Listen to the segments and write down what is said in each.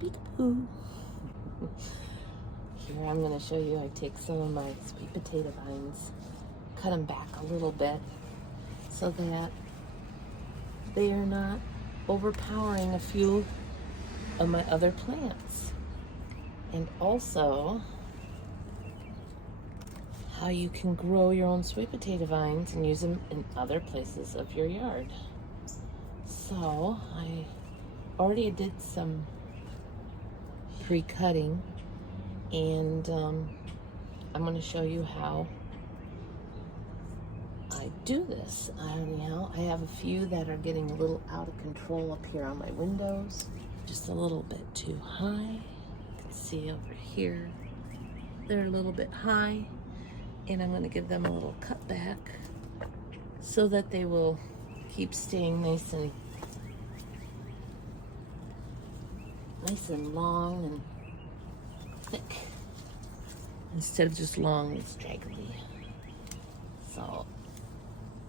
Peekaboo. Here I'm going to show you. I take some of my sweet potato vines, cut them back a little bit so that they are not overpowering a few of my other plants. And also how you can grow your own sweet potato vines and use them in other places of your yard. So I already did some pre-cutting, and I'm going to show you how I do this. Anyhow, I have a few that are getting a little out of control up here on my windows, just a little bit too high. You can see over here they're a little bit high, and I'm going to give them a little cut back so that they will keep staying nice and long and thick instead of just long and straggly. So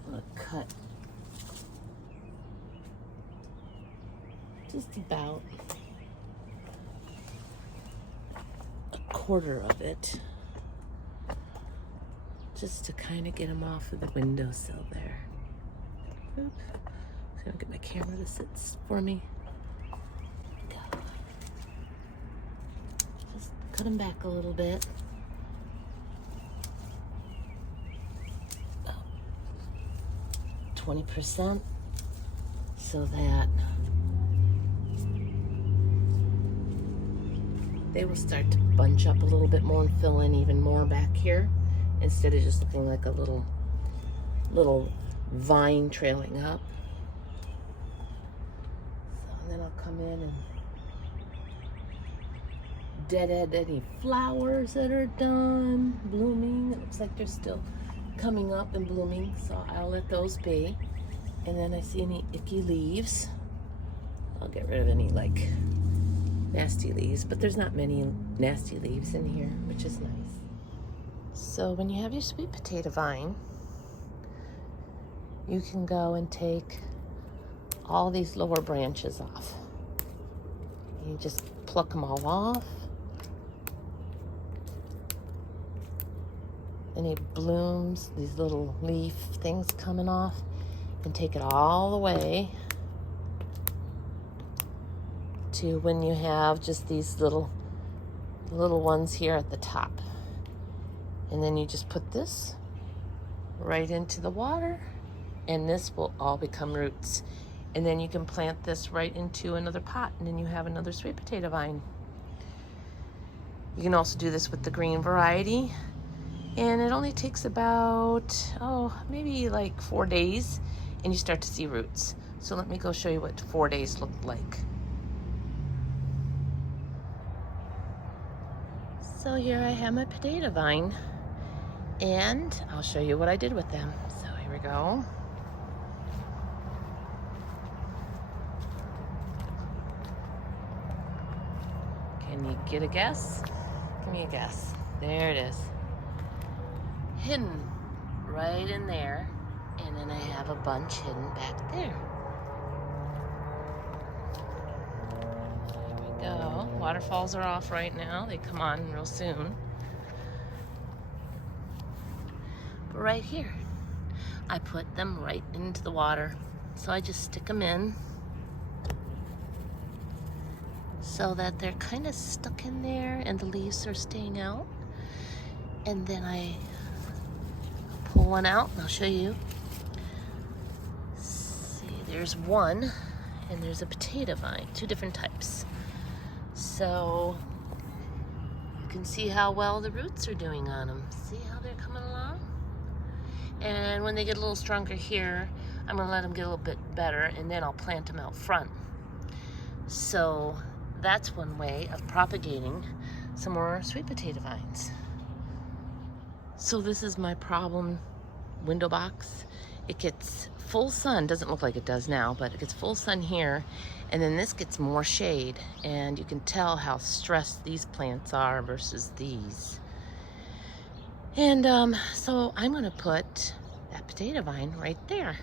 I'm going to cut just about a quarter of it, just to kind of get them off of the windowsill there. Oop. I'm going to get my camera to sit for me. Go. Just cut them back a little bit. 20% so that they will start to bunch up a little bit more and fill in even more back here, instead of just looking like a little vine trailing up. So then I'll come in and deadhead any flowers that are done blooming. It looks like they're still coming up and blooming, so I'll let those be. And then I see any icky leaves, I'll get rid of any like nasty leaves, but there's not many nasty leaves in here, which is nice. So when you have your sweet potato vine, you can go and take all these lower branches off. You just pluck them all off. Any blooms, these little leaf things coming off, and take it all the way to when you have just these little ones here at the top. And then you just put this right into the water, and this will all become roots. And then you can plant this right into another pot, and then you have another sweet potato vine. You can also do this with the green variety. And it only takes about, maybe like 4 days, and you start to see roots. So let me go show you what 4 days look like. So here I have my potato vine, and I'll show you what I did with them. So here we go. Can you get a guess? Give me a guess. There it is. Hidden right in there, and then I have a bunch hidden back there. There we go. Waterfalls are off right now. They come on real soon. But right here, I put them right into the water. So I just stick them in so that they're kind of stuck in there and the leaves are staying out. And then I pull one out, and I'll show you. See, there's one, and there's a potato vine, 2 different types. So you can see how well the roots are doing on them. See how they're coming along? And when they get a little stronger here, I'm gonna let them get a little bit better, and then I'll plant them out front. So that's one way of propagating some more sweet potato vines. So this is my problem window box. It gets full sun, doesn't look like it does now, but it gets full sun here, and then this gets more shade, and you can tell how stressed these plants are versus these. And so I'm gonna put that potato vine right there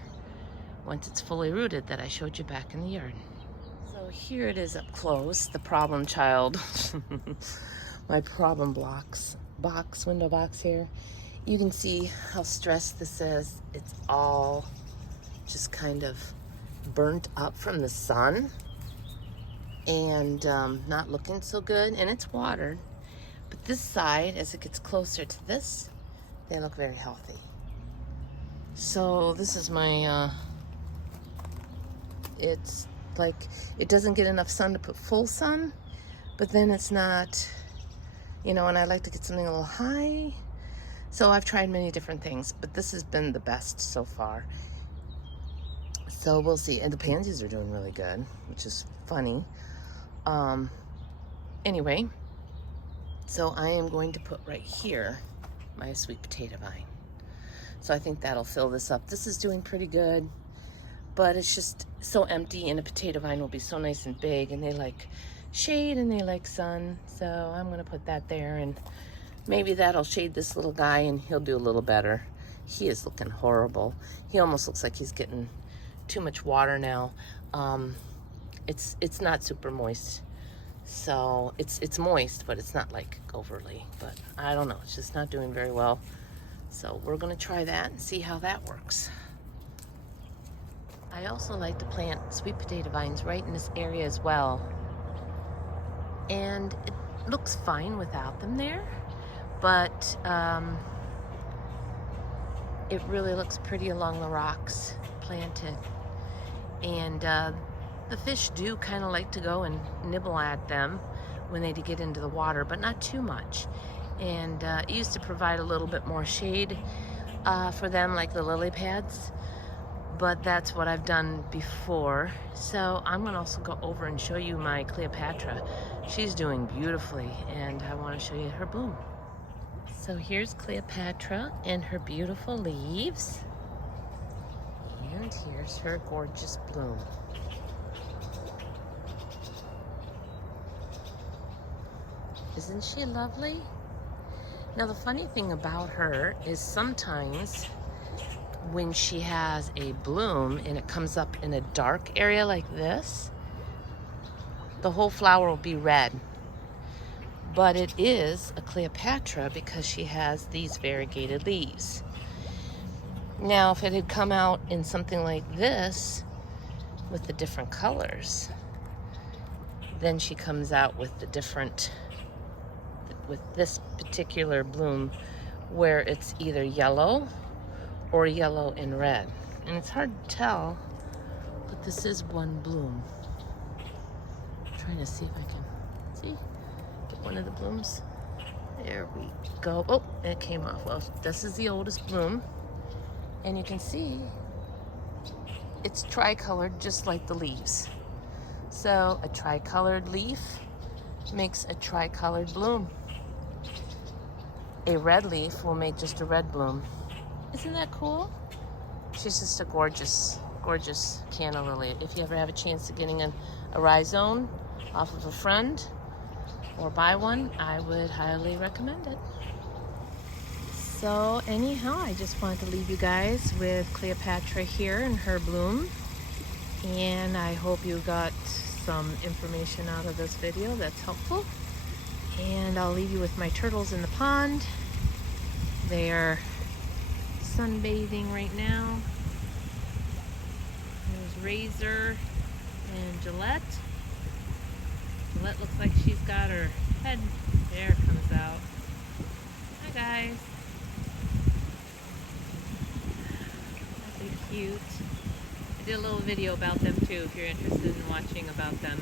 once it's fully rooted that I showed you back in the yard. So here it is up close, the problem child. My problem window box here. You can see how stressed this is. It's all just kind of burnt up from the sun and not looking so good, and it's watered. But this side, as it gets closer to this, they look very healthy. So this is my, it's like, it doesn't get enough sun to put full sun, but then it's not, you know, and I like to get something a little high. So I've tried many different things, but this has been the best so far. So we'll see. And the pansies are doing really good, which is funny. Anyway, so I am going to put right here my sweet potato vine. So I think that'll fill this up. This is doing pretty good, but it's just so empty, and a potato vine will be so nice and big, and they like shade and they like sun. So I'm gonna put that there, and maybe that'll shade this little guy and he'll do a little better. He is looking horrible. He almost looks like he's getting too much water now. It's not super moist. So it's moist, but it's not like overly, but I don't know. It's just not doing very well. So we're gonna try that and see how that works. I also like to plant sweet potato vines right in this area as well. And it looks fine without them there, but it really looks pretty along the rocks planted. And the fish do kind of like to go and nibble at them when they get into the water, but not too much. And it used to provide a little bit more shade for them, like the lily pads, but that's what I've done before. So I'm gonna also go over and show you my Cleopatra. She's doing beautifully, and I wanna show you her bloom. So here's Cleopatra and her beautiful leaves. And here's her gorgeous bloom. Isn't she lovely? Now the funny thing about her is sometimes when she has a bloom and it comes up in a dark area like this, the whole flower will be red. But it is a Cleopatra because she has these variegated leaves. Now, if it had come out in something like this with the different colors, then she comes out with the different, with this particular bloom where it's either yellow or yellow and red. And it's hard to tell, but this is one bloom. I'm trying to see if I can see, get one of the blooms. There we go. Oh, it came off. Well, this is the oldest bloom. And you can see it's tricolored just like the leaves. So a tricolored leaf makes a tricolored bloom. A red leaf will make just a red bloom. Isn't that cool? She's just a gorgeous, gorgeous canna lily. If you ever have a chance of getting a rhizome off of a friend or buy one, I would highly recommend it. So anyhow, I just wanted to leave you guys with Cleopatra here and her bloom. And I hope you got some information out of this video that's helpful. And I'll leave you with my turtles in the pond. They are sunbathing right now. There's Razor and Gillette. Gillette looks like she's got her head. There it comes out. Hi guys. Cute. I did a little video about them too if you're interested in watching about them.